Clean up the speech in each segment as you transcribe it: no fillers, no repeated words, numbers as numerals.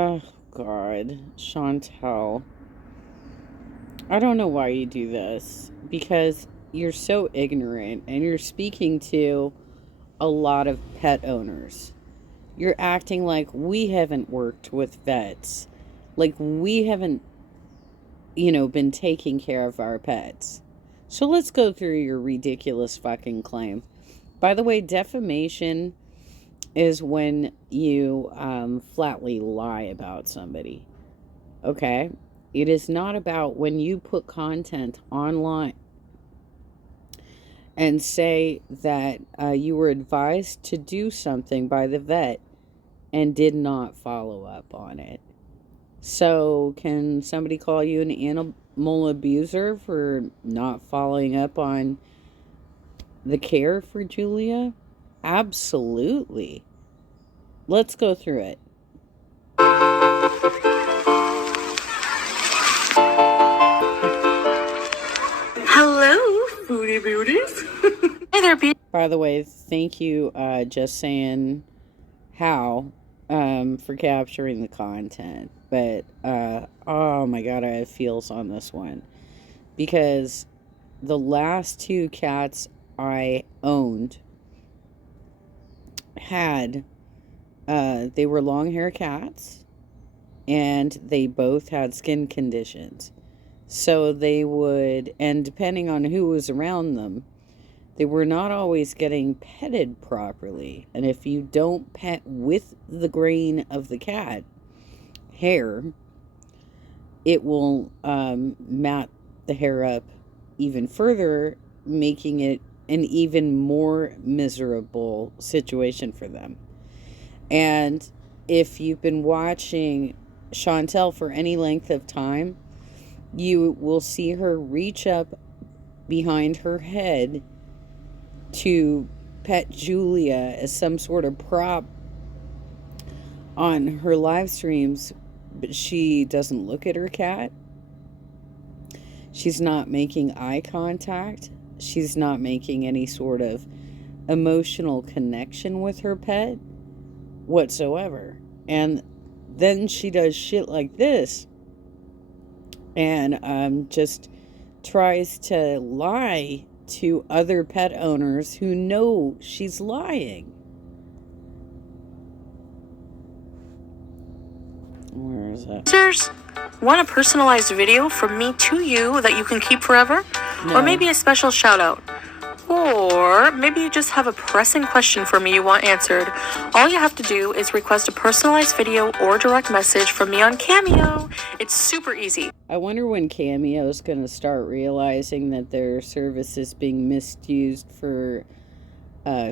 Oh, God. Chantel. I don't know why you do this. Because you're so ignorant and you're speaking to a lot of pet owners. You're acting like we haven't worked with vets. Like we haven't, been taking care of our pets. So let's go through your ridiculous fucking claim. By the way, defamation is when you flatly lie about somebody. Okay? It is not about when you put content online and say that you were advised to do something by the vet and did not follow up on it. So, can somebody call you an animal abuser for not following up on the care for Julia? Absolutely. Let's go through it. Hello, Foodie Beauties. Hey there, beauty. By the way, thank you, Just Saying How, for capturing the content. But, oh my God, I have feels on this one. Because the last two cats I owned had, they were long hair cats, and they both had skin conditions. So they would, and depending on who was around them, they were not always getting petted properly. And if you don't pet with the grain of the cat hair, it will mat the hair up even further, making it an even more miserable situation for them. And if you've been watching Chantel for any length of time, you will see her reach up behind her head to pet Julia as some sort of prop on her live streams, but she doesn't look at her cat. She's not making eye contact. She's not making any sort of emotional connection with her pet whatsoever. And then she does shit like this and just tries to lie to other pet owners who know she's lying. Where is it? Sisters, want a personalized video from me to you that you can keep forever? No. Or maybe a special shout out? Or maybe you just have a pressing question for me you want answered. All you have to do is request a personalized video or direct message from me on Cameo. It's super easy. I wonder when Cameo is going to start realizing that their service is being misused for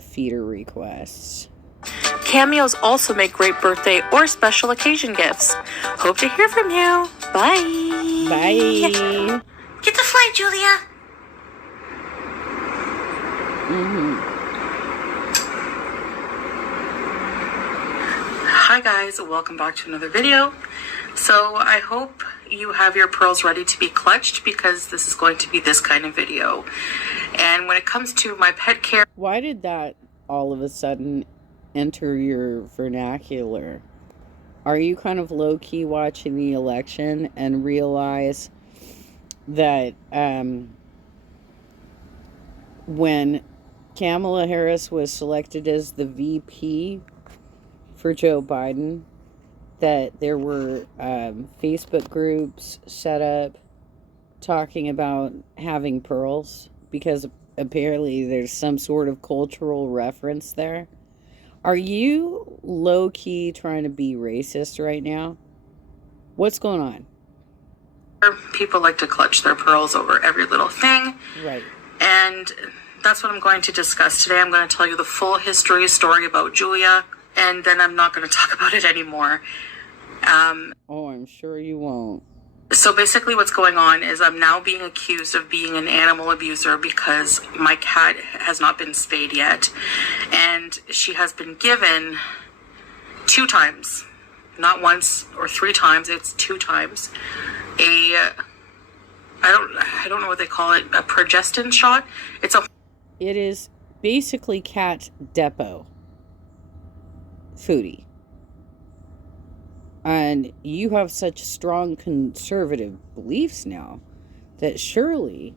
feeder requests. Cameos also make great birthday or special occasion gifts. Hope to hear from you. Bye. Bye. Get the flight, Julia. Hi guys, welcome back to another video. So I hope you have your pearls ready to be clutched, because this is going to be this kind of video. And when it comes to my pet care... Why did that all of a sudden enter your vernacular? Are you kind of low-key watching the election and realize that when Kamala Harris was selected as the VP for Joe Biden, that there were Facebook groups set up talking about having pearls, because apparently there's some sort of cultural reference there? Are you low-key trying to be racist right now? What's going on? People like to clutch their pearls over every little thing. Right. And that's what I'm going to discuss today. I'm going to tell you the full story about Julia, and then I'm not going to talk about it anymore. Oh, I'm sure you won't. So basically what's going on is I'm now being accused of being an animal abuser because my cat has not been spayed yet. And she has been given 2 times, not once or 3 times, it's 2 times, I don't know what they call it, a progestin shot. It is basically cat depot. Foodie. And you have such strong conservative beliefs now that surely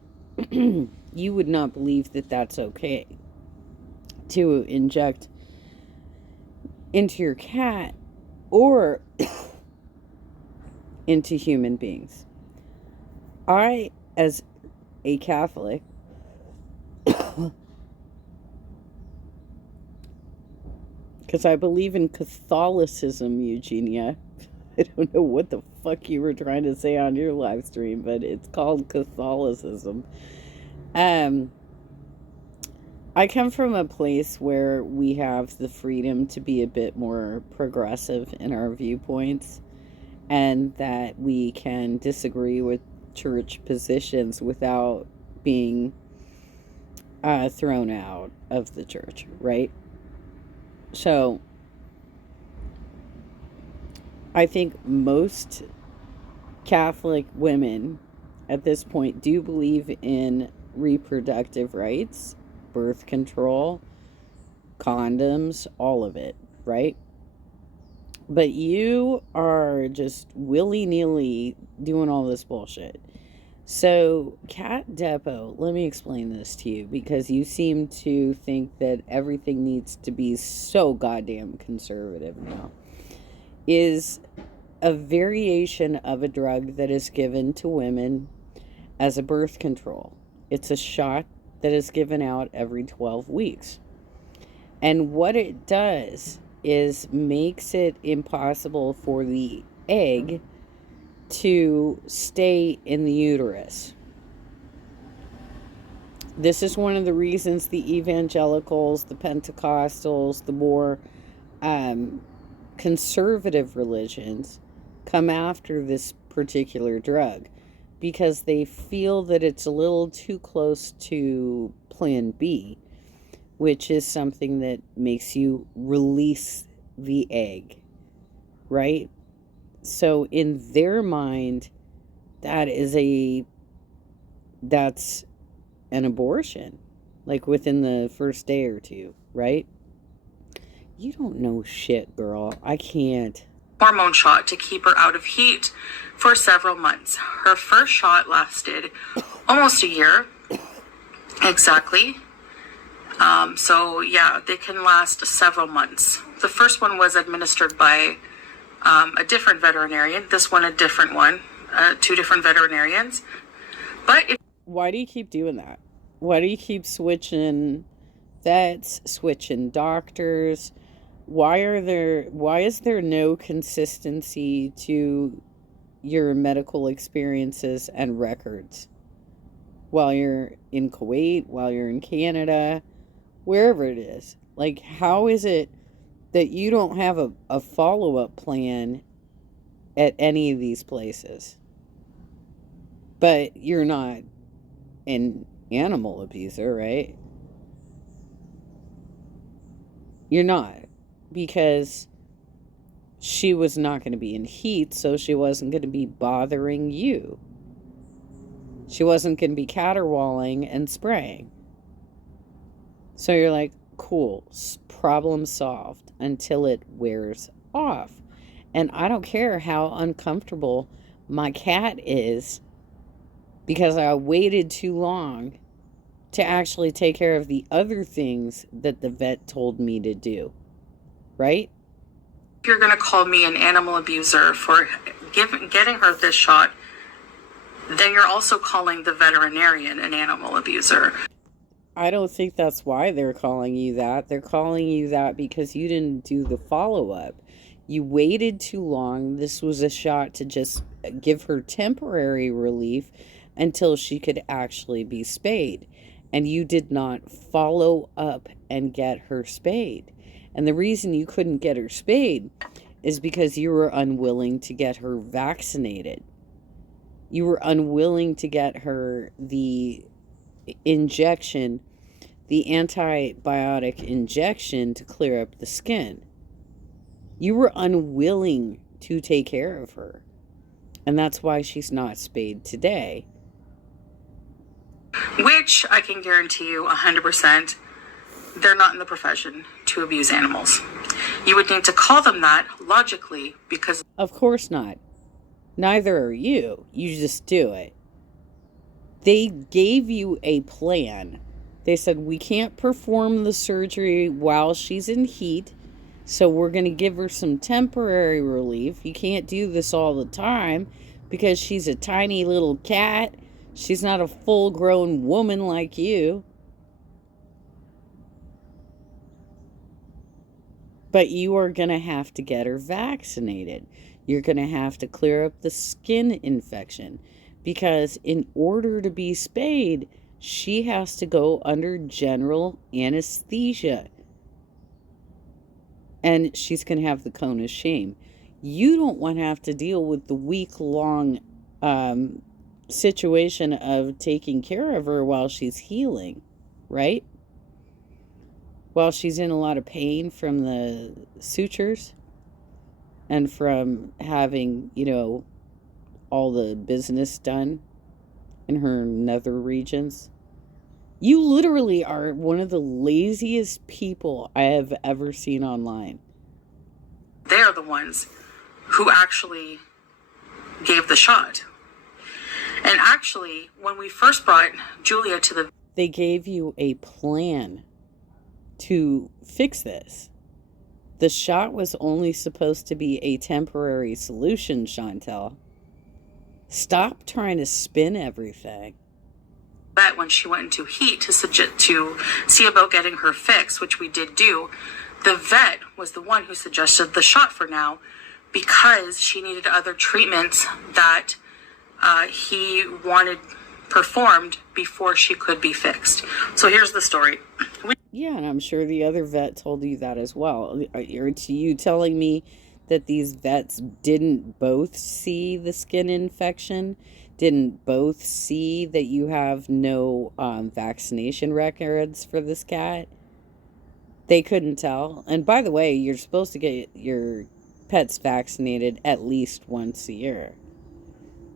you would not believe that that's okay to inject into your cat or into human beings. I, as a Catholic, because I believe in Catholicism, Eugenia. I don't know what the fuck you were trying to say on your live stream, but it's called Catholicism. I come from a place where we have the freedom to be a bit more progressive in our viewpoints, and that we can disagree with church positions without being thrown out of the church, right? So I think most Catholic women at this point do believe in reproductive rights, birth control, condoms, all of it, right? But you are just willy-nilly doing all this bullshit. So, Cat Depot, let me explain this to you, because you seem to think that everything needs to be so goddamn conservative now, is a variation of a drug that is given to women as a birth control. It's a shot that is given out every 12 weeks. And what it does is makes it impossible for the egg to stay in the uterus. This is one of the reasons the evangelicals, the Pentecostals, the more conservative religions come after this particular drug, because they feel that it's a little too close to Plan B, which is something that makes you release the egg, right? So in their mind, that's an abortion, like within the first day or two, right? You don't know shit, girl. I can't. Hormone shot to keep her out of heat for several months. Her first shot lasted almost a year. Exactly. So yeah, they can last several months. The first one was administered by a different veterinarian. This one, a different one. Two different veterinarians. But why do you keep doing that? Why do you keep switching vets, switching doctors? Why is there no consistency to your medical experiences and records while you're in Kuwait, while you're in Canada, wherever it is? Like, how is it that you don't have a follow-up plan at any of these places? But you're not an animal abuser, right? You're not. Because she was not going to be in heat, so she wasn't going to be bothering you. She wasn't going to be caterwauling and spraying. So you're like, cool, problem solved, until it wears off. And I don't care how uncomfortable my cat is, because I waited too long to actually take care of the other things that the vet told me to do. Right? If you're going to call me an animal abuser for getting her this shot, then you're also calling the veterinarian an animal abuser. I don't think that's why they're calling you that. They're calling you that because you didn't do the follow-up. You waited too long. This was a shot to just give her temporary relief until she could actually be spayed. And you did not follow up and get her spayed. And the reason you couldn't get her spayed is because you were unwilling to get her vaccinated. You were unwilling to get her the injection, the antibiotic injection to clear up the skin. You were unwilling to take care of her. And that's why she's not spayed today. Which I can guarantee you 100%. They're not in the profession to abuse animals. You would need to call them that logically because... Of course not. Neither are you. You just do it. They gave you a plan. They said, we can't perform the surgery while she's in heat, so we're going to give her some temporary relief. You can't do this all the time because she's a tiny little cat. She's not a full-grown woman like you. But you are going to have to get her vaccinated. You're going to have to clear up the skin infection. Because in order to be spayed, she has to go under general anesthesia. And she's going to have the cone of shame. You don't want to have to deal with the week-long situation of taking care of her while she's healing, right? While she's in a lot of pain from the sutures and from having, all the business done in her nether regions. You literally are one of the laziest people I have ever seen online. They're the ones who actually gave the shot. And actually, when we first brought Julia to the... They gave you a plan to fix this. The shot was only supposed to be a temporary solution, Chantel. Stop trying to spin everything. Vet, when she went into heat to see about getting her fixed, which we did do, the vet was the one who suggested the shot for now because she needed other treatments that he wanted performed before she could be fixed. So here's the story. Yeah, and I'm sure the other vet told you that as well. Are you telling me that these vets didn't both see the skin infection, didn't both see that you have no vaccination records for this cat? They couldn't tell. And by the way, you're supposed to get your pets vaccinated at least once a year.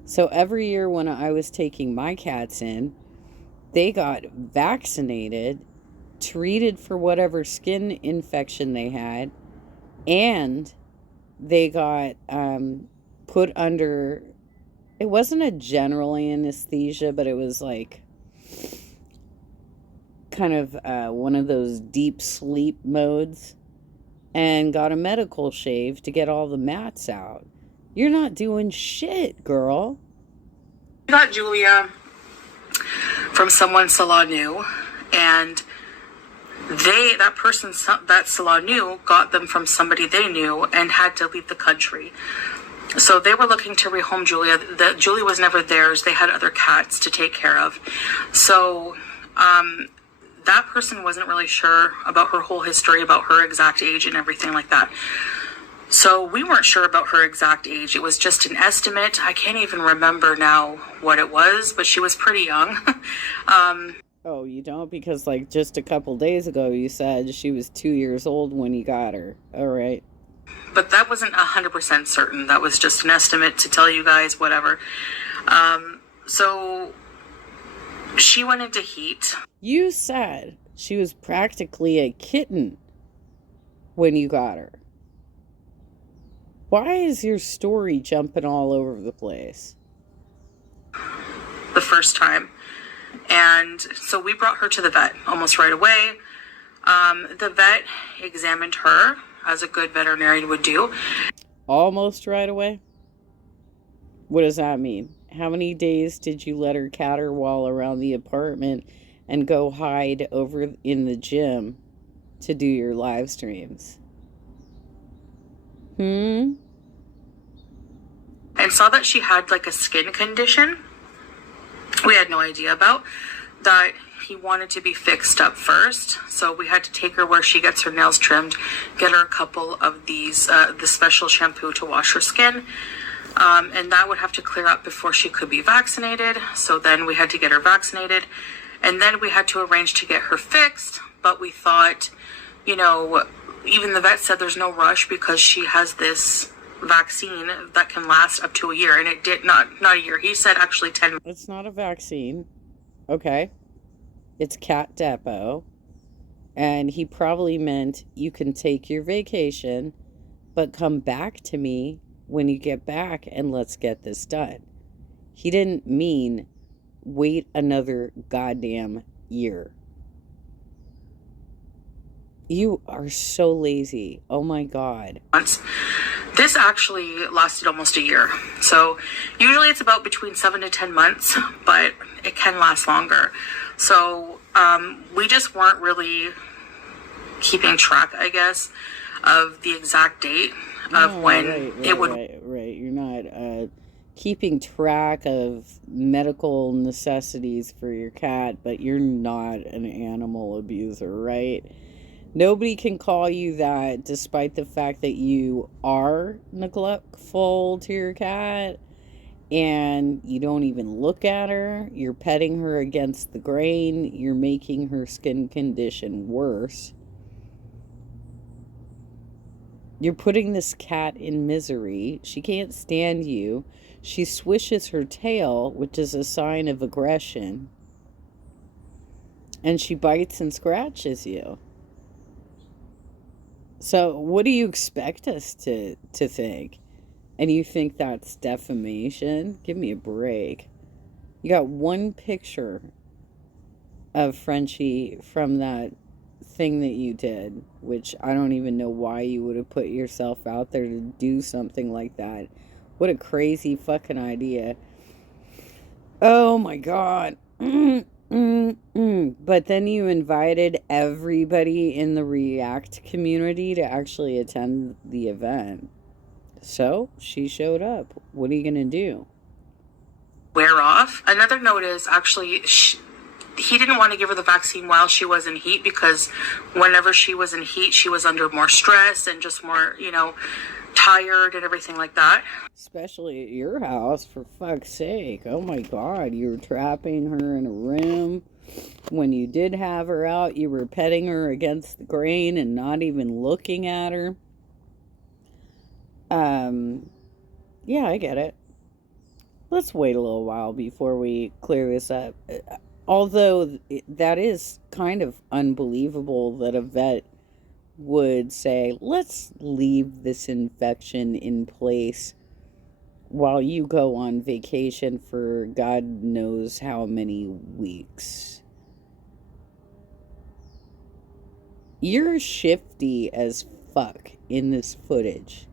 So every year when I was taking my cats in, they got vaccinated, treated for whatever skin infection they had, and they got put under, it wasn't a general anesthesia, but it was like kind of one of those deep sleep modes, and got a medical shave to get all the mats out. You're not doing shit, girl. We got Julia from someone Salah knew, and that Salah knew got them from somebody they knew and had to leave the country. So they were looking to rehome Julia. Julia was never theirs. They had other cats to take care of. So that person wasn't really sure about her whole history, about her exact age and everything like that. So we weren't sure about her exact age. It was just an estimate. I can't even remember now what it was, but she was pretty young. Oh, you don't? Because like just a couple days ago you said she was 2 years old when you got her. All right. But that wasn't 100% certain. That was just an estimate to tell you guys whatever. So she went into heat. You said she was practically a kitten when you got her. Why is your story jumping all over the place? The first time. And so we brought her to the vet almost right away. The vet examined her, as a good veterinarian would do. Almost right away? What does that mean? How many days did you let her caterwaul around the apartment and go hide over in the gym to do your live streams? And saw that she had like a skin condition we had no idea about, that he wanted to be fixed up first. So we had to take her where she gets her nails trimmed, get her a couple of these, the special shampoo to wash her skin. And that would have to clear up before she could be vaccinated. So then we had to get her vaccinated. And then we had to arrange to get her fixed. But we thought, even the vet said there's no rush because she has this vaccine that can last up to a year. And it did not a year. He said actually 10 months. It's not a vaccine. Okay. It's cat depot. And he probably meant you can take your vacation, but come back to me when you get back and let's get this done. He didn't mean wait another goddamn year. You are so lazy. Oh my God. This actually lasted almost a year. So usually it's about between 7 to 10 months, but it can last longer. So we just weren't really keeping track, I guess, of the exact date of when it would. Right. You're not keeping track of medical necessities for your cat, but you're not an animal abuser, right? Nobody can call you that despite the fact that you are neglectful to your cat and you don't even look at her. You're petting her against the grain. You're making her skin condition worse. You're putting this cat in misery. She can't stand you. She swishes her tail, which is a sign of aggression. And she bites and scratches you. So what do you expect us to think? And you think that's defamation? Give me a break. You got one picture of Frenchie from that thing that you did, which I don't even know why you would have put yourself out there to do something like that. What a crazy fucking idea. Oh my God. But then you invited everybody in the React community to actually attend the event. So she showed up. What are you going to do? Wear off. Another note is actually he didn't want to give her the vaccine while she was in heat, because whenever she was in heat, she was under more stress and just more, tired and everything like that. Especially at your house, for fuck's sake. Oh my God, you were trapping her in a room. When you did have her out, you were petting her against the grain and not even looking at her. Yeah, I get it. Let's wait a little while before we clear this up. Although that is kind of unbelievable that a vet would say, let's leave this infection in place while you go on vacation for God knows how many weeks. You're shifty as fuck in this footage.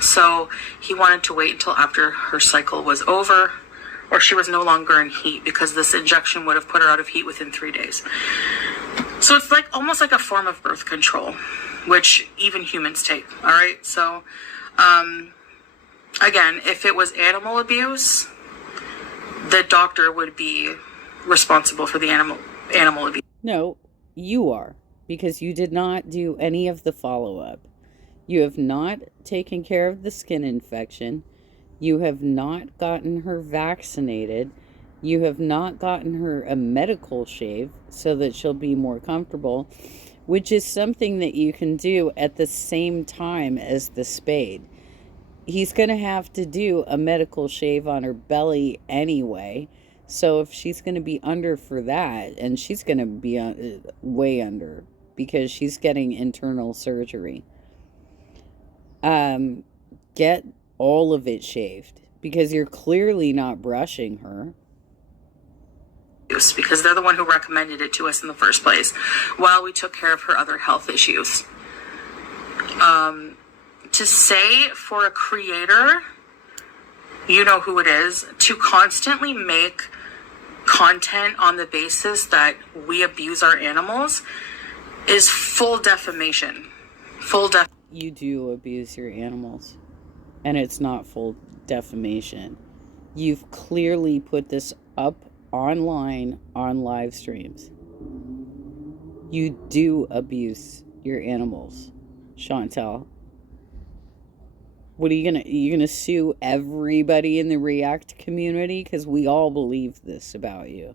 So he wanted to wait until after her cycle was over, or she was no longer in heat, because this injection would have put her out of heat within 3 days. So it's almost like a form of birth control, which even humans take. All right. So, again, if it was animal abuse, the doctor would be responsible for the animal abuse. No, you are, because you did not do any of the follow-up. You have not taken care of the skin infection. You have not gotten her vaccinated. You have not gotten her a medical shave so that she'll be more comfortable, which is something that you can do at the same time as the spade. He's going to have to do a medical shave on her belly anyway. So if she's going to be under for that, and she's going to be way under because she's getting internal surgery, get all of it shaved, because you're clearly not brushing her. Because they're the one who recommended it to us in the first place, while we took care of her other health issues. To say for a creator, you know who it is, to constantly make content on the basis that we abuse our animals is full defamation. You do abuse your animals, and it's not full defamation. You've clearly put this up online on live streams. You do abuse your animals, Chantel. What are you gonna sue everybody in the React community? Because we all believe this about you.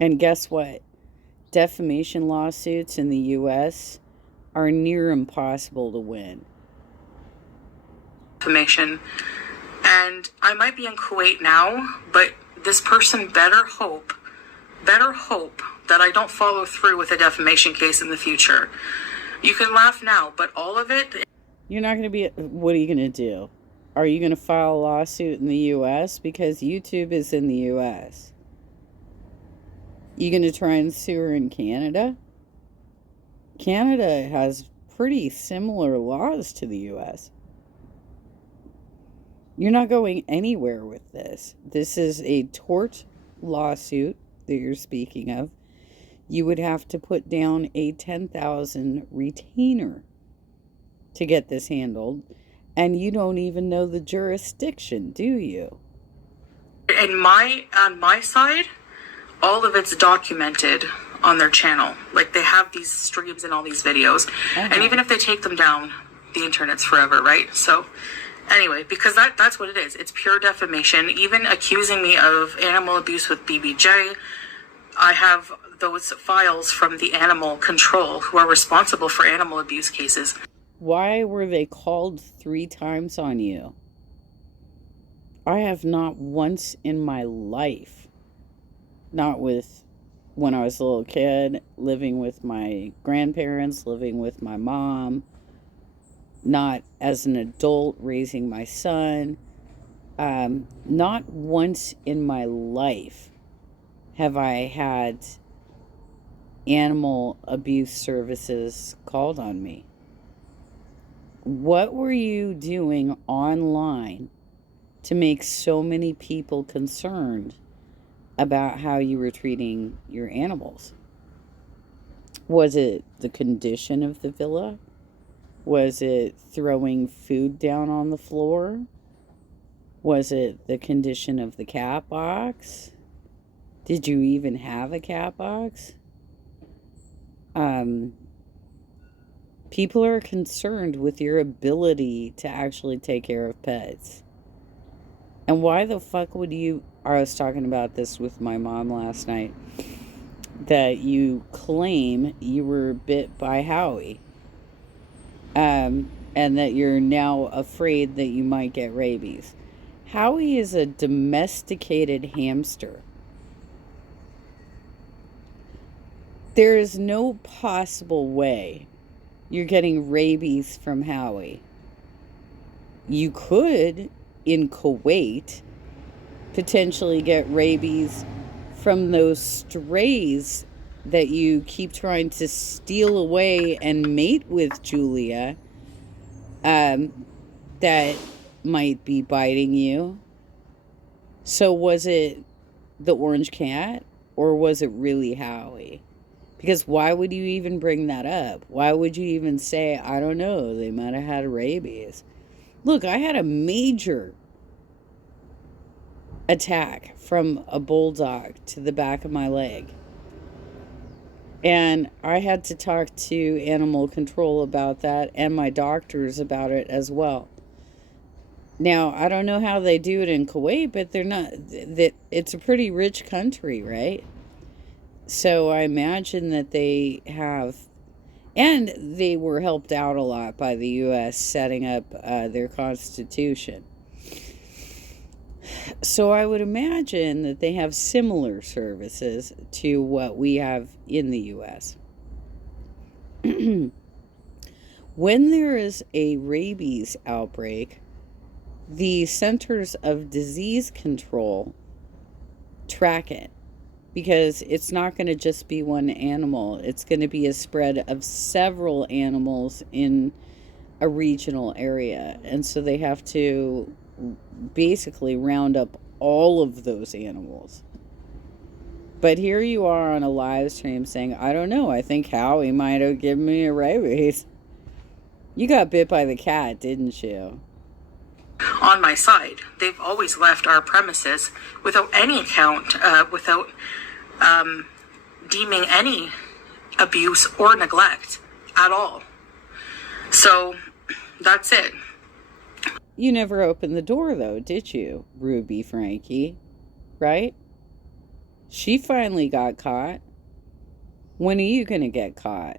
And guess what? Defamation lawsuits in the US are near impossible to win. Defamation. And I might be in Kuwait now, but this person better hope better hope that I don't follow through with a defamation case in the future. You can laugh now, but all of it... You're not going to be... What are you going to do? Are you going to file a lawsuit in the U.S.? Because YouTube is in the U.S. You going to try and sue her in Canada? Canada has pretty similar laws to the U.S. You're not going anywhere with this. This is a tort lawsuit that you're speaking of. You would have to put down a $10,000 retainer to get this handled, and you don't even know the jurisdiction, do you? And on my side, all of it's documented on their channel. Like, they have these streams and all these videos. And even if they take them down, the internet's forever, right? So anyway, because that's what it is. It's pure defamation. Even accusing me of animal abuse with BBJ, I have those files from the animal control who are responsible for animal abuse cases. Why were they called 3 times on you? I have not once in my life, not with when I was a little kid, living with my grandparents, living with my mom, not as an adult raising my son, not once in my life have I had animal abuse services called on me. What were you doing online to make so many people concerned about how you were treating your animals? Was it the condition of the villa? Was it throwing food down on the floor? Was it the condition of the cat box? Did you even have a cat box? People are concerned with your ability to actually take care of pets. And why the fuck would you... I was talking about this with my mom last night. That you claim you were bit by Howie. And that you're now afraid that you might get rabies. Howie is a domesticated hamster. There is no possible way you're getting rabies from Howie. You could, in Kuwait, potentially get rabies from those strays that you keep trying to steal away and mate with, Julia, that might be biting you. So was it the orange cat, or was it really Howie? Because why would you even bring that up? Why would you even say, I don't know, they might have had rabies? Look, I had a major attack from a bulldog to the back of my leg. And I had to talk to animal control about that and my doctors about it as well. Now, I don't know how they do it in Kuwait, but it's a pretty rich country, right? So I imagine that they have, and they were helped out a lot by the U.S. setting up their constitution. So I would imagine that they have similar services to what we have in the U.S. When there is a rabies outbreak, the Centers of Disease Control track it. Because it's not going to just be one animal. It's going to be a spread of several animals in a regional area. And so they have to basically round up all of those animals. But here you are on a live stream saying, I don't know, I think Howie might have given me a rabies. You got bit by the cat, didn't you? On my side, they've always left our premises without any account, without deeming any abuse or neglect at all. So that's it. You never opened the door, though, did you, Ruby Frankie? Right? She finally got caught. When are you going to get caught?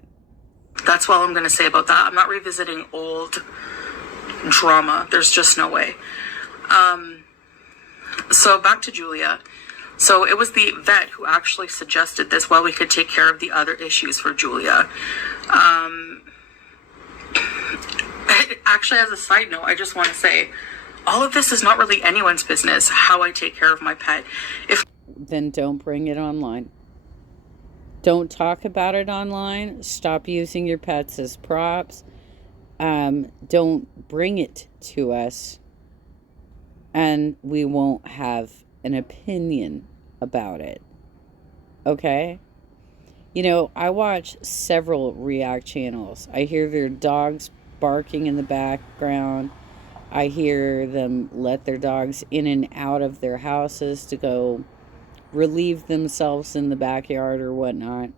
That's all I'm going to say about that. I'm not revisiting old drama. There's just no way. So back to Julia. So it was the vet who actually suggested this while we could take care of the other issues for Julia. Actually, as a side note, I just want to say, all of this is not really anyone's business, how I take care of my pet. Then don't bring it online. Don't talk about it online. Stop using your pets as props. Don't bring it to us, and we won't have an opinion about it. Okay? You know, I watch several React channels. I hear their dogs barking in the background. I hear them let their dogs in and out of their houses to go relieve themselves in the backyard or whatnot.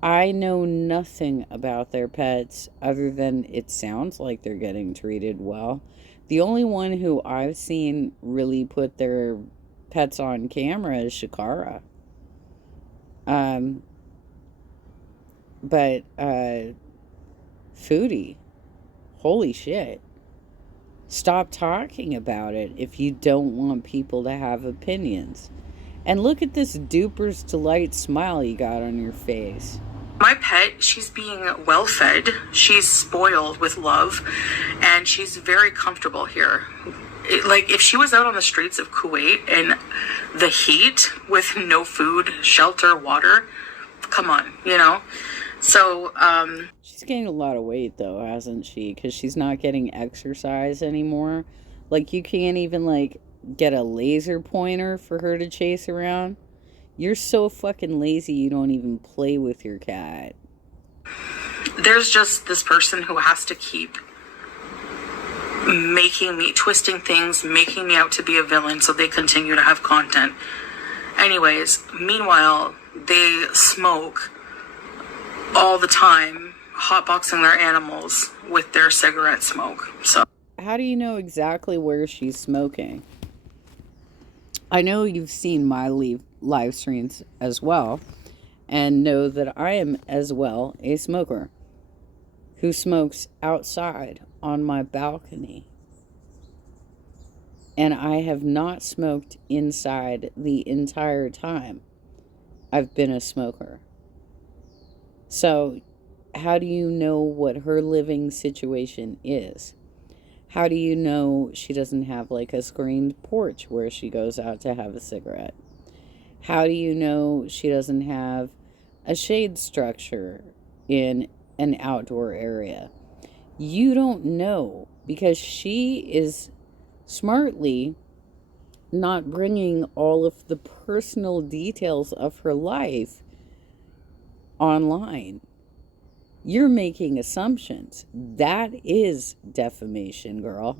I know nothing about their pets other than it sounds like they're getting treated well. The only one who I've seen really put their pets on camera is Shakara. But Foodie, holy shit. Stop talking about it if you don't want people to have opinions. And look at this duper's delight smile you got on your face. My pet, she's being well fed, she's spoiled with love, and she's very comfortable here. Like, if she was out on the streets of Kuwait in the heat with no food, shelter, water, come on, you know? So, she's gained a lot of weight, though, hasn't she? Because she's not getting exercise anymore. Like, you can't even, like, get a laser pointer for her to chase around. You're so fucking lazy you don't even play with your cat. There's just this person who has to keep twisting things, making me out to be a villain so they continue to have content. Anyways, meanwhile, they smoke all the time, hotboxing their animals with their cigarette smoke. So, how do you know exactly where she's smoking? I know you've seen my live streams as well, and know that I am as well a smoker who smokes outside on my balcony. And I have not smoked inside the entire time I've been a smoker. So, how do you know what her living situation is? How do you know she doesn't have like a screened porch where she goes out to have a cigarette? How do you know she doesn't have a shade structure in an outdoor area? You don't know, because she is smartly not bringing all of the personal details of her life online. You're making assumptions. That is defamation, girl.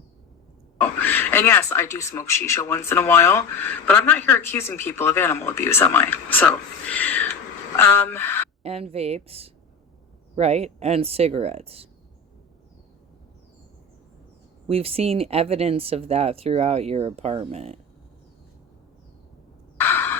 And yes, I do smoke shisha once in a while, but I'm not here accusing people of animal abuse, am I? So, and vapes, right? And cigarettes. We've seen evidence of that throughout your apartment.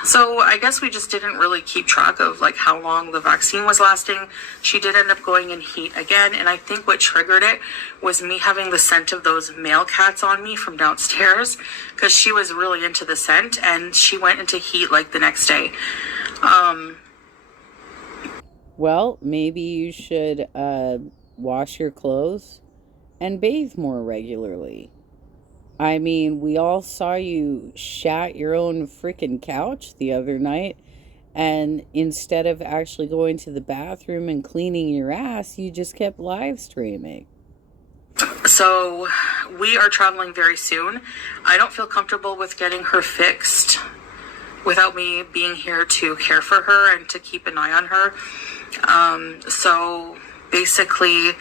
So I guess we just didn't really keep track of like how long the vaccine was lasting. She did end up going in heat again, and I think what triggered it was me having the scent of those male cats on me from downstairs, because she was really into the scent, and she went into heat like the next day. Well, maybe you should wash your clothes and bathe more regularly. I mean, we all saw you shat your own freaking couch the other night, and instead of actually going to the bathroom and cleaning your ass, you just kept live streaming. So we are traveling very soon. I don't feel comfortable with getting her fixed without me being here to care for her and to keep an eye on her. So basically,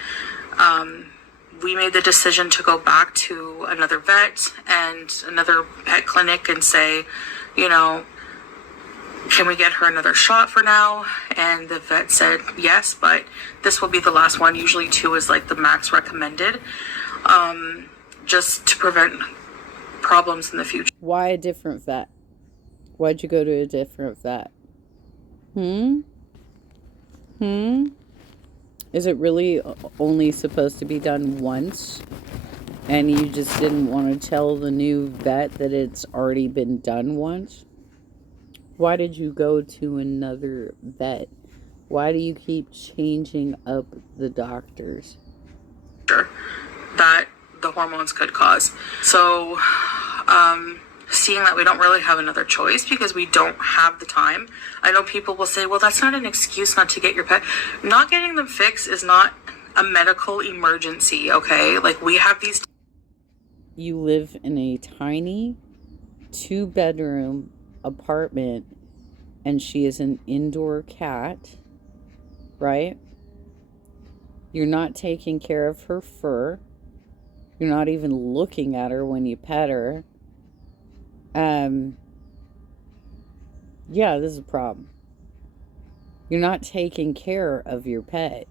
we made the decision to go back to another vet and another pet clinic and say, you know, can we get her another shot for now? And the vet said yes, but this will be the last one. Usually 2 is like the max recommended, just to prevent problems in the future. Why a different vet? Why'd you go to a different vet? Is it really only supposed to be done once? And you just didn't want to tell the new vet that it's already been done once? Why did you go to another vet? Why do you keep changing up the doctors? That the hormones could cause. So, seeing that we don't really have another choice because we don't have the time. I know people will say, well, that's not an excuse not to get your pet. Not getting them fixed is not a medical emergency, okay? Like, we have these. You live in a tiny 2-bedroom apartment and she is an indoor cat, right? You're not taking care of her fur. You're not even looking at her when you pet her. Yeah, this is a problem. You're not taking care of your pet.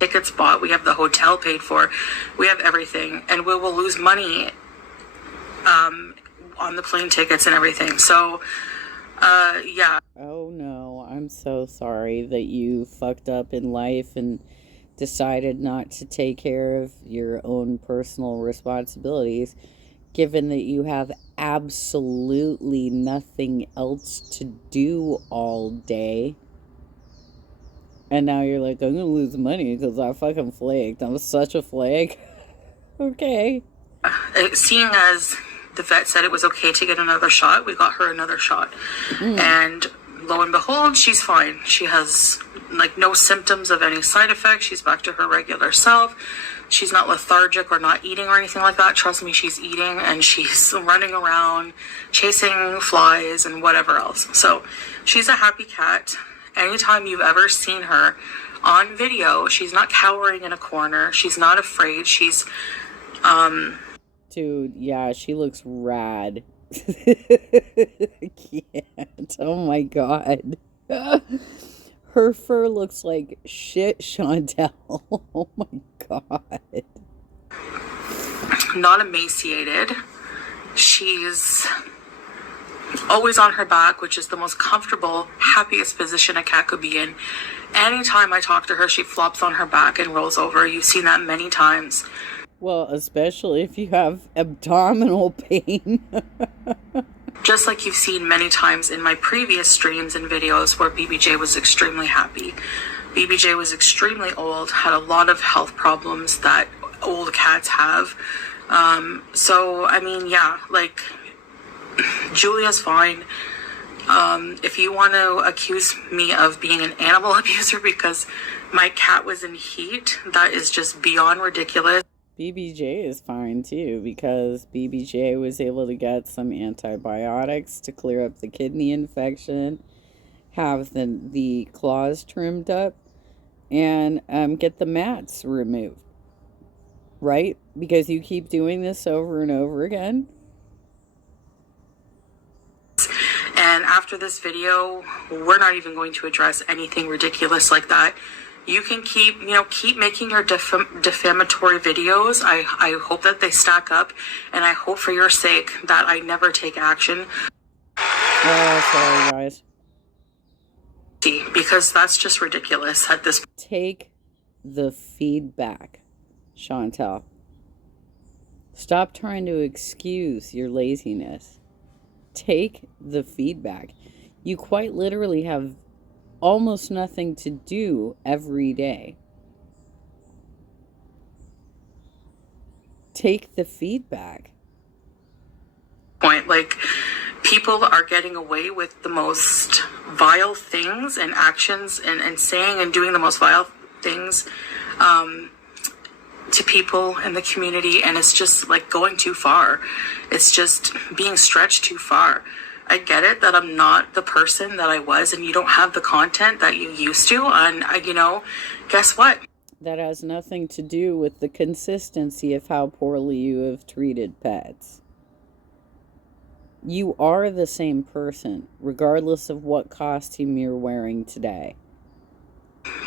Tickets bought, we have the hotel paid for, we have everything, and we will lose money on the plane tickets and everything. So, yeah. Oh no, I'm so sorry that you fucked up in life and decided not to take care of your own personal responsibilities, given that you have absolutely nothing else to do all day. And now you're like, I'm gonna lose money because I fucking flaked. I'm such a flake. Okay. Seeing as the vet said it was okay to get another shot, we got her another shot. And lo and behold, she's fine. She has like no symptoms of any side effects. She's back to her regular self. She's not lethargic or not eating or anything like that. Trust me, she's eating and she's running around chasing flies and whatever else. So she's a happy cat. Anytime you've ever seen her on video, she's not cowering in a corner. She's not afraid. She's Dude, yeah, she looks rad. I can't. Oh my god. Her fur looks like shit, Chantel. Oh my god. not emaciated. She's always on her back, which is the most comfortable, happiest position a cat could be in. Anytime I talk to her, she flops on her back and rolls over. You've seen that many times. Well, especially if you have abdominal pain. Just like you've seen many times in my previous streams and videos where BBJ was extremely happy. BBJ was extremely old, had a lot of health problems that old cats have. So, I mean, yeah, like, Julia's fine. If you want to accuse me of being an animal abuser because my cat was in heat, that is just beyond ridiculous. BBJ is fine too because BBJ was able to get some antibiotics to clear up the kidney infection, have the claws trimmed up, and get the mats removed. Right? Because you keep doing this over and over again. And after this video, we're not even going to address anything ridiculous like that. You can keep making your defamatory videos. I hope that they stack up, and I hope for your sake that I never take action. Oh, sorry, guys. Because that's just ridiculous at this point. Take the feedback, Chantel. Stop trying to excuse your laziness. Take the feedback. You quite literally have almost nothing to do every day. Take the feedback. Point, like, people are getting away with the most vile things and actions and saying and doing the most vile things to people in the community, and it's just like going too far. It's just being stretched too far. I get it that I'm not the person that I was, and you don't have the content that you used to, and guess what? That has nothing to do with the consistency of how poorly you have treated pets. You are the same person, regardless of what costume you're wearing today.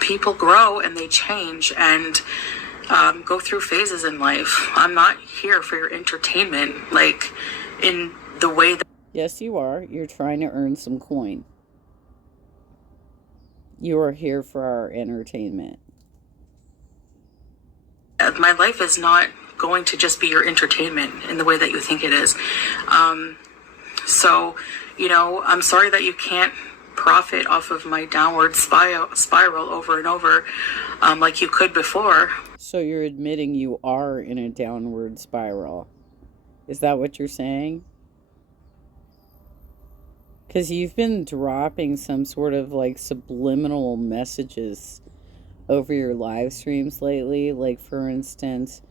People grow and they change and go through phases in life. I'm not here for your entertainment, like, in the way that... Yes, you are. You're trying to earn some coin. You are here for our entertainment. My life is not going to just be your entertainment in the way that you think it is. So, I'm sorry that you can't profit off of my downward spiral over and over like you could before. So you're admitting you are in a downward spiral. Is that what you're saying? Because you've been dropping some sort of like subliminal messages over your live streams lately. Like, for instance,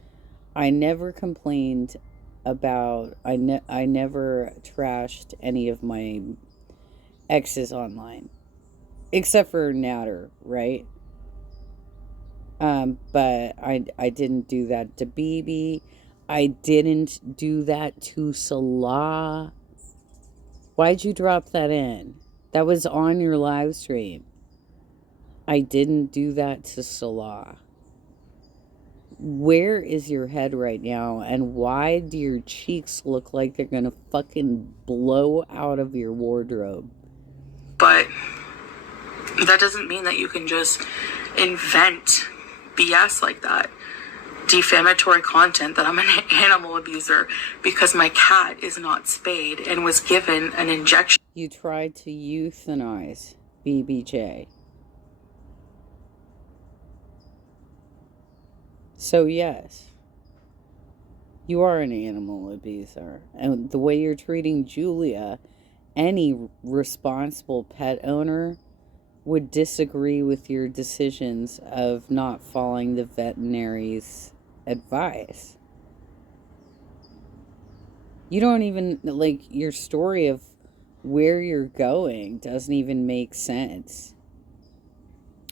I never complained about, I never trashed any of my exes online. Except for Natter, right? But I didn't do that to BB. I didn't do that to Salah. Why'd you drop that in? That was on your live stream. I didn't do that to Salah. Where is your head right now? And why do your cheeks look like they're gonna fucking blow out of your wardrobe? But that doesn't mean that you can just invent BS like that. Defamatory content that I'm an animal abuser because my cat is not spayed and was given an injection. You tried to euthanize BBJ. So yes, you are an animal abuser. And the way you're treating Julia, any responsible pet owner would disagree with your decisions of not following the veterinary's advice. You don't even, like, your story of where you're going doesn't even make sense.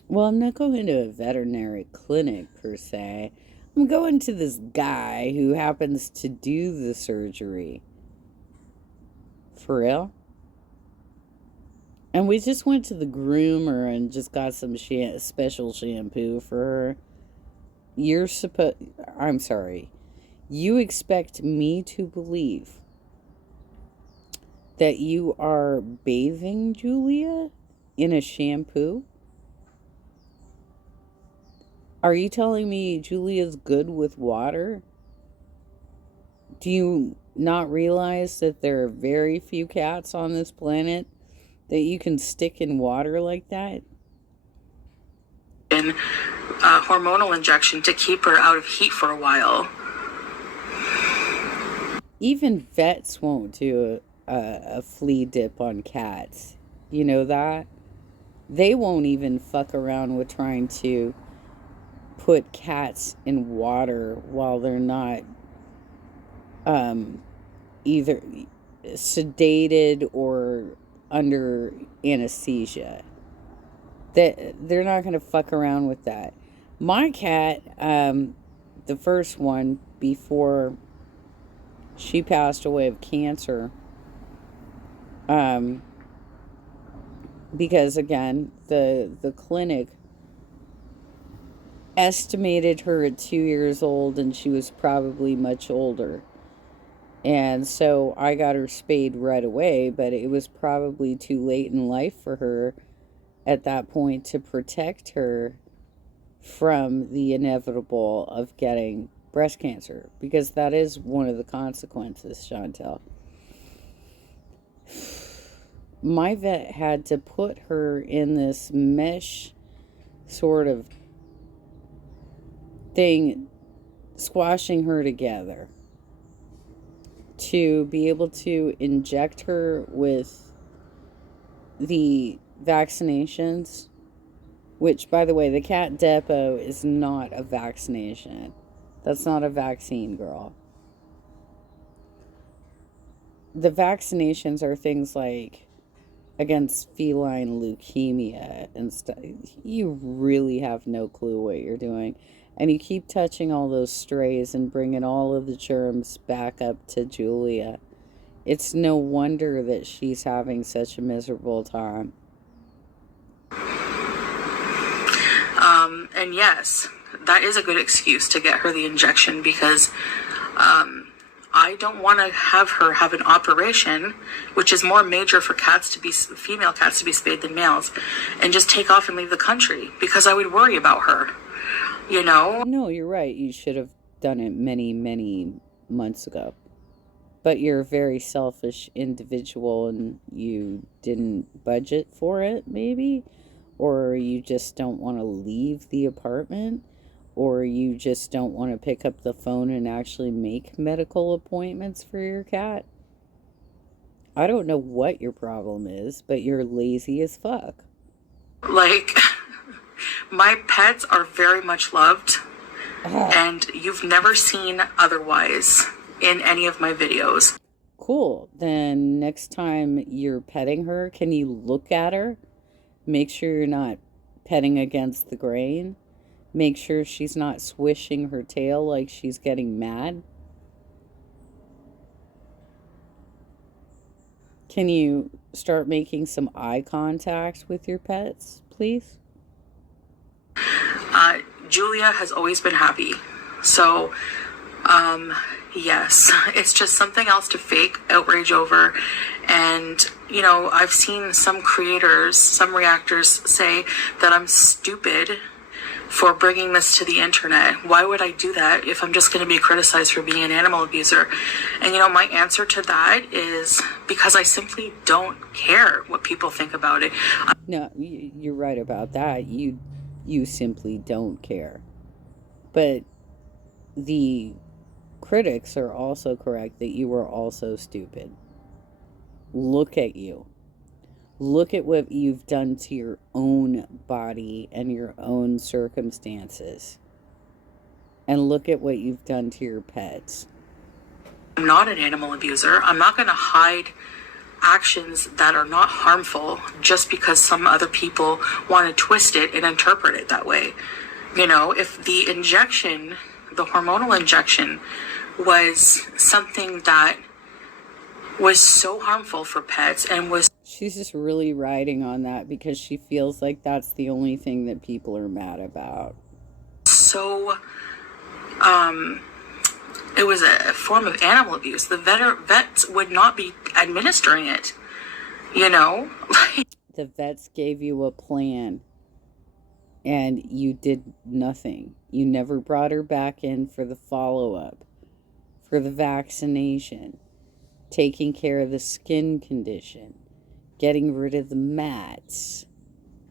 Well, I'm not going to a veterinary clinic per se. I'm going to this guy who happens to do the surgery. For real? And we just went to the groomer and just got some special shampoo for her. I'm sorry. You expect me to believe that you are bathing Julia in a shampoo? Are you telling me Julia's good with water? Do you not realize that there are very few cats on this planet that you can stick in water like that? And a hormonal injection to keep her out of heat for a while. Even vets won't do a flea dip on cats. You know that? They won't even fuck around with trying to put cats in water while they're not either sedated or under anesthesia. They're not going to fuck around with that. My cat, the first one before she passed away of cancer, because again, the clinic estimated her at 2 years old and she was probably much older. And so I got her spayed right away, but it was probably too late in life for her at that point to protect her from the inevitable of getting breast cancer, because that is one of the consequences, Chantel. My vet had to put her in this mesh sort of thing, squashing her together, to be able to inject her with the vaccinations, which, by the way, the cat depot is not a vaccination. That's not a vaccine, girl. The vaccinations are things like against feline leukemia and stuff. You really have no clue what you're doing. And you keep touching all those strays and bringing all of the germs back up to Julia. It's no wonder that she's having such a miserable time. And yes, that is a good excuse to get her the injection, because I don't want to have her have an operation, which is more major for female cats to be spayed than males, and just take off and leave the country, because I would worry about her. No, you're right. You should have done it many, many months ago. But you're a very selfish individual and you didn't budget for it, maybe? Or you just don't want to leave the apartment? Or you just don't want to pick up the phone and actually make medical appointments for your cat? I don't know what your problem is, but you're lazy as fuck. Like, my pets are very much loved, and you've never seen otherwise in any of my videos. Cool. Then next time you're petting her, can you look at her? Make sure you're not petting against the grain. Make sure she's not swishing her tail like she's getting mad. Can you start making some eye contact with your pets, please? Julia has always been happy. So, yes, it's just something else to fake outrage over. And, you know, I've seen some creators, some reactors say that I'm stupid for bringing this to the internet. Why would I do that if I'm just going to be criticized for being an animal abuser? And, you know, my answer to that is because I simply don't care what people think about it. No, you're right about that. You simply don't care. But the critics are also correct that you are also stupid. Look at you. Look at what you've done to your own body and your own circumstances. And look at what you've done to your pets. I'm not an animal abuser. I'm not going to hide actions that are not harmful just because some other people want to twist it and interpret it that way. You know, if the injection, the hormonal injection, was something that was so harmful for pets and was... She's just really riding on that because she feels like that's the only thing that people are mad about. So, it was a form of animal abuse. The vets would not be administering it, you know? The vets gave you a plan and you did nothing. You never brought her back in for the follow-up, for the vaccination, taking care of the skin condition, getting rid of the mats,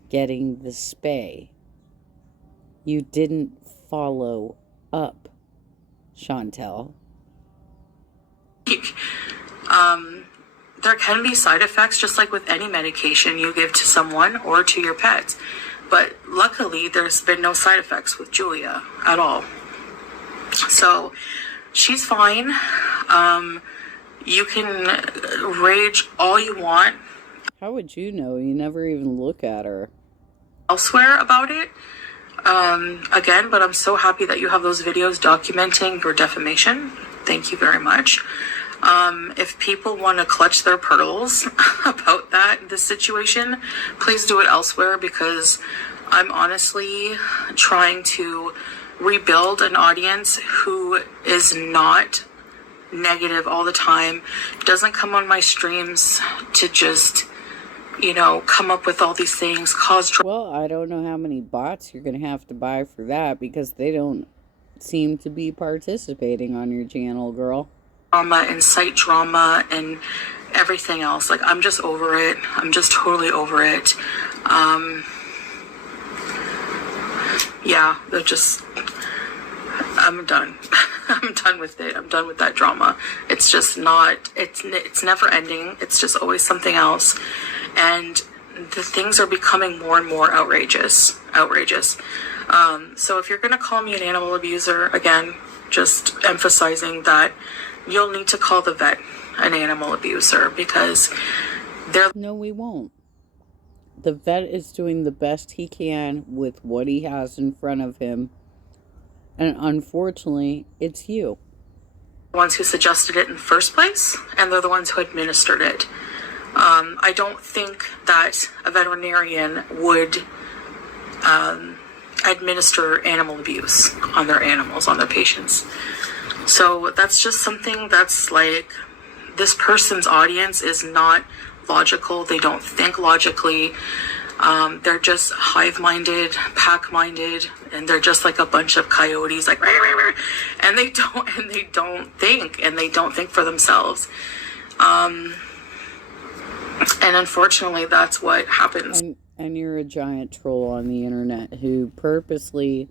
getting the spay. You didn't follow up, Chantel. There can be side effects just like with any medication you give to someone or to your pets. But luckily, there's been no side effects with Julia at all. So she's fine. You can rage all you want. How would you know? You never even look at her. Elsewhere about it. Again, but I'm so happy that you have those videos documenting your defamation. Thank you very much. If people want to clutch their pearls about this situation, please do it elsewhere, because I'm honestly trying to rebuild an audience who is not negative all the time, doesn't come on my streams to just, you know, come up with all these things, cause trouble. Well, I don't know how many bots you're going to have to buy for that, because they don't seem to be participating on your channel, girl. Drama, incite drama, and everything else. Like, I'm just over it. I'm just totally over it. Yeah, they're just... I'm done. I'm done with it. I'm done with that drama. It's just not... It's never ending. It's just always something else. And the things are becoming more and more outrageous. So if you're going to call me an animal abuser, again, just emphasizing that you'll need to call the vet an animal abuser, because they're... No, we won't. The vet is doing the best he can with what he has in front of him. And unfortunately, it's you. The ones who suggested it in the first place, and they're the ones who administered it. I don't think that a veterinarian would administer animal abuse on their animals, on their patients. So that's just something that's like, this person's audience is not logical. They don't think logically. They're just hive-minded, pack-minded, and they're just like a bunch of coyotes, like, and they don't think for themselves. And unfortunately, that's what happens. And you're a giant troll on the internet who purposely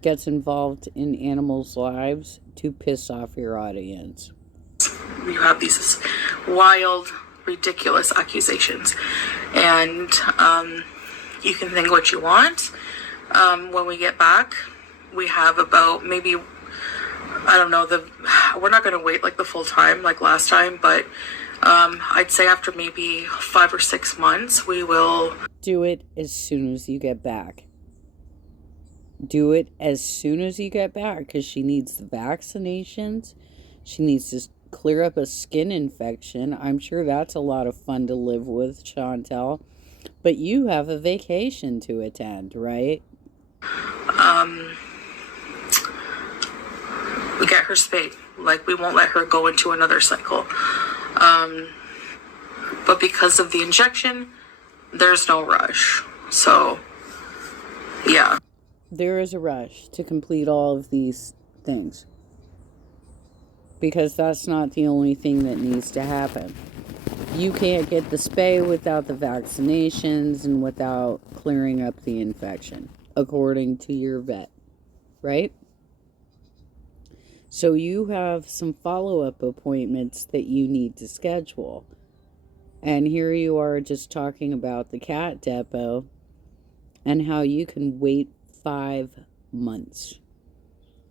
gets involved in animals' lives to piss off your audience. You have these wild, ridiculous accusations, and you can think what you want. When we get back, we have about maybe, I don't know, we're not going to wait like the full time like last time, but I'd say after maybe 5 or 6 months, we will do it as soon as you get back. Do it as soon as you get back, because she needs the vaccinations. She needs to clear up a skin infection. I'm sure that's a lot of fun to live with, Chantel. But you have a vacation to attend, right? We get her spayed. Like, we won't let her go into another cycle. But because of the injection, there's no rush. So, yeah. There is a rush to complete all of these things. Because that's not the only thing that needs to happen. You can't get the spay without the vaccinations and without clearing up the infection, according to your vet, right? So you have some follow-up appointments that you need to schedule. And here you are just talking about the cat depot and how you can wait 5 months.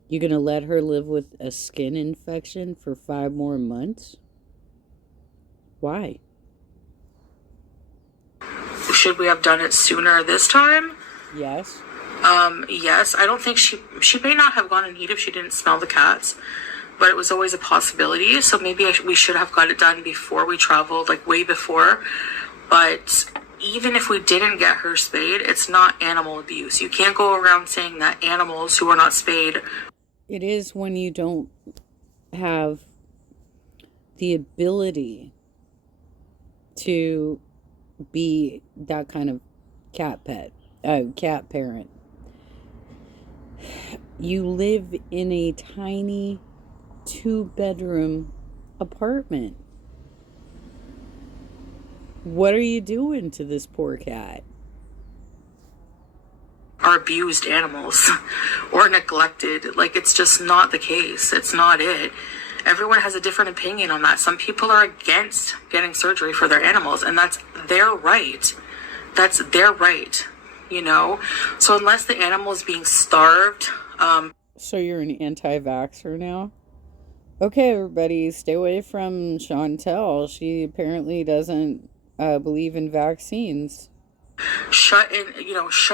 You're going to let her live with a skin infection for 5 more months? Why? Should we have done it sooner this time? Yes. Yes. I don't think she may not have gone in heat if she didn't smell the cats, but it was always a possibility. So maybe we should have got it done before we traveled, like way before. But even if we didn't get her spayed, it's not animal abuse. You can't go around saying that animals who are not spayed. It is when you don't have the ability to be that kind of cat parent. You live in a tiny 2-bedroom apartment. What are you doing to this poor cat? Are abused animals or neglected. Like, it's just not the case. It's not it. Everyone has a different opinion on that. Some people are against getting surgery for their animals, and that's their right. That's their right, you know? So unless the animal is being starved... So you're an anti-vaxxer now? Okay, everybody, stay away from Chantel. She apparently doesn't believe in vaccines. Shut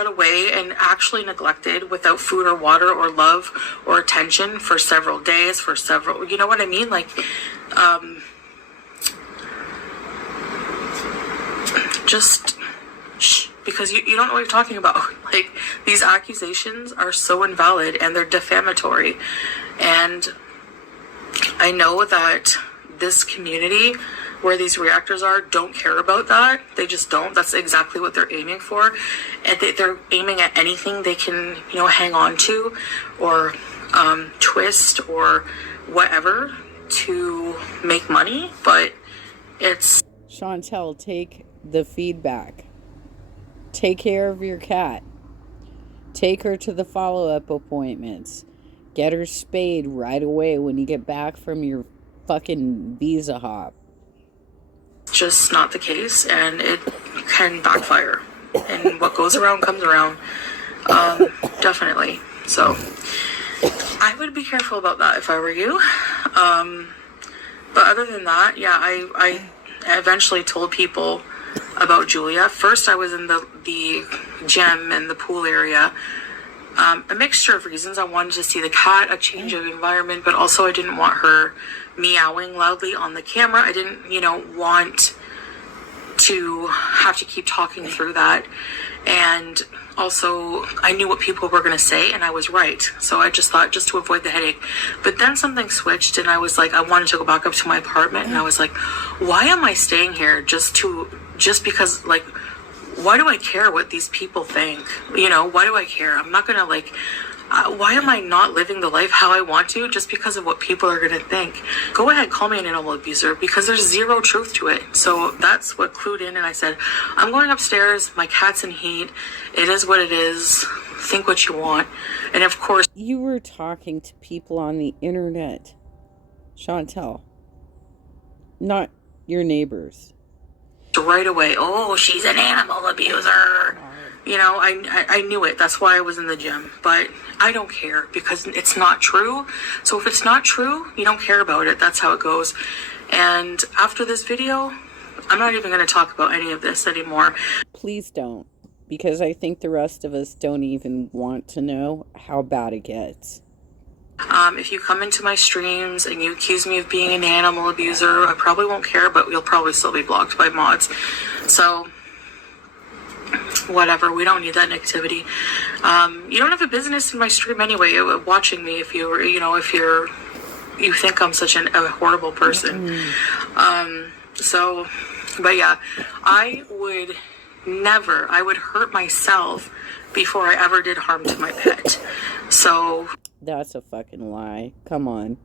away and actually neglected without food or water or love or attention for several days, you know what I mean? Like, just shh, because you don't know what you're talking about. Like, these accusations are so invalid and they're defamatory. And I know that this community where these reactors are don't care about that. They just don't. That's exactly what they're aiming for. And they're aiming at anything they can, hang on to or twist or whatever to make money. But it's... Chantel, take the feedback. Take care of your cat. Take her to the follow-up appointments. Get her spayed right away when you get back from your fucking visa hop. Just not the case, and it can backfire, and what goes around comes around. Definitely. So I would be careful about that if I were you. But other than that, yeah, I eventually told people about Julia. First, I was in the gym and the pool area. A mixture of reasons. I wanted to see the cat, a change of environment, but also I didn't want her meowing loudly on the camera. I didn't, want to have to keep talking through that. And also, I knew what people were going to say, and I was right. So I just thought, just to avoid the headache. But then something switched, and I was like, I wanted to go back up to my apartment, and I was like, why am I staying here just because, like, why do I care what these people think? You know, why do I care? I'm not gonna like, why am I not living the life how I want to just because of what people are gonna think? Go ahead, call me an animal abuser, because there's zero truth to it. So that's what clued in, and I said, I'm going upstairs, my cat's in heat, it is what it is, think what you want. And of course, you were talking to people on the internet, Chantel, not your neighbors. Right away, oh, she's an animal abuser. You know, I knew it. That's why I was in the gym. But I don't care, because it's not true. So if it's not true, you don't care about it. That's how it goes. And after this video, I'm not even going to talk about any of this anymore. Please don't, because I think the rest of us don't even want to know how bad it gets. If you come into my streams and you accuse me of being an animal abuser, I probably won't care, but you'll probably still be blocked by mods. So whatever, we don't need that negativity. You don't have a business in my stream anyway, watching me, if you you think I'm such a horrible person. So, but yeah, I would hurt myself before I ever did harm to my pet. So that's a fucking lie. Come on.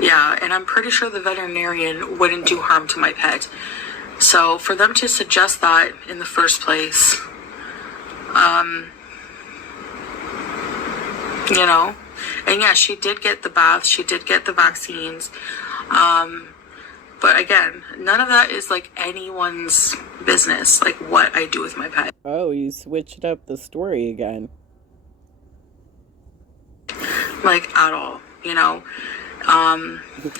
Yeah, and I'm pretty sure the veterinarian wouldn't do harm to my pet. So for them to suggest that in the first place, you know, and yeah, she did get the bath, she did get the vaccines. But again, none of that is like anyone's business, like what I do with my pet. Oh, you switched up the story again. Like at all, you know.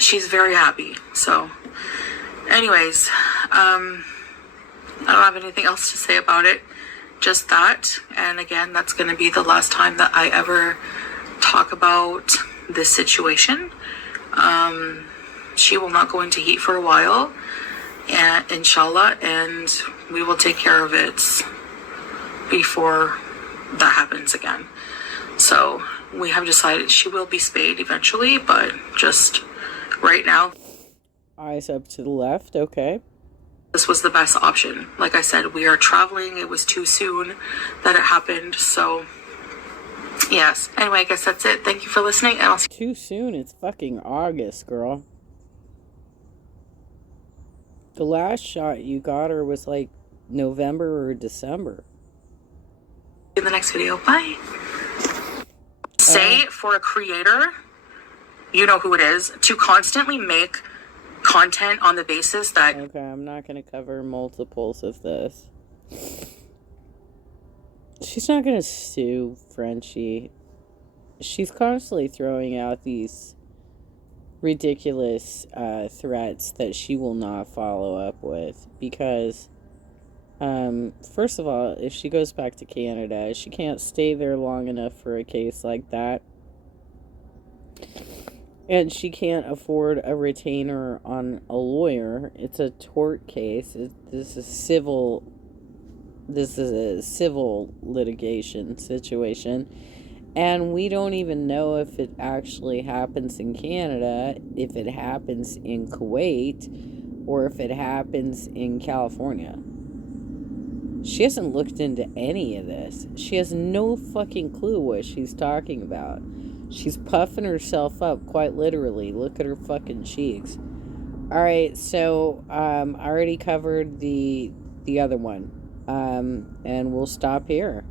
She's very happy. So anyways, I don't have anything else to say about it, just that. And again, that's going to be the last time that I ever talk about this situation. She will not go into heat for a while, and inshallah, and we will take care of it before that happens again. So we have decided she will be spayed eventually, but just right now, eyes up to the left. Okay, this was the best option. Like I said, we are traveling. It was too soon that it happened. So yes, anyway, I guess that's it. Thank you for listening, and I'll see too soon. It's fucking August, girl. The last shot you got her was like November or December. you in the next video. Bye. Say for a creator, you know who it is, to constantly make content on the basis that... Okay, I'm not going to cover multiples of this. She's not going to sue Frenchie. She's constantly throwing out these ridiculous threats that she will not follow up with, because first of all, if she goes back to Canada, she can't stay there long enough for a case like that, and she can't afford a retainer on a lawyer. It's a tort case. This is a civil litigation situation. And we don't even know if it actually happens in Canada, if it happens in Kuwait, or if it happens in California. She hasn't looked into any of this. She has no fucking clue what she's talking about. She's puffing herself up, quite literally. Look at her fucking cheeks. Alright, so I already covered the other one. And we'll stop here.